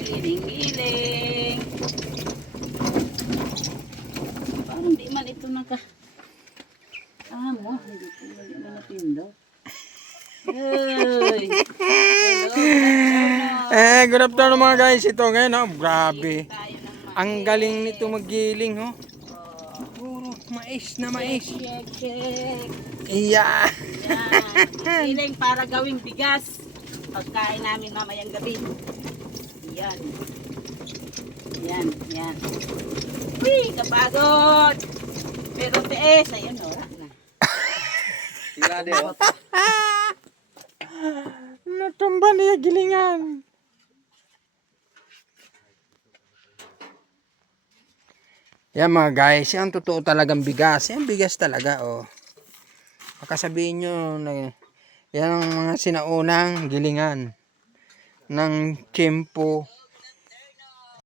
Giling-giling. Parang di man ito naka... hindi ko man napindot. Ay! Good afternoon mga guys. Ito ngayon, oh, grabe. Ang galing nito maggiling, oh. Puro mais na mais. Shake. Iya. Yan. Giling para gawing bigas. Pagkain namin mamayang gabi. Yan. Yan. Uy, kapagod. Pero tiis, ayun o. Tingnan din, oh. Natumba niya gilingan. Yan mga guys, yan totoo talagang bigas. Yan bigas talaga, oh. Baka sabihin nyo na yan ang mga sinaunang gilingan ng Tiempo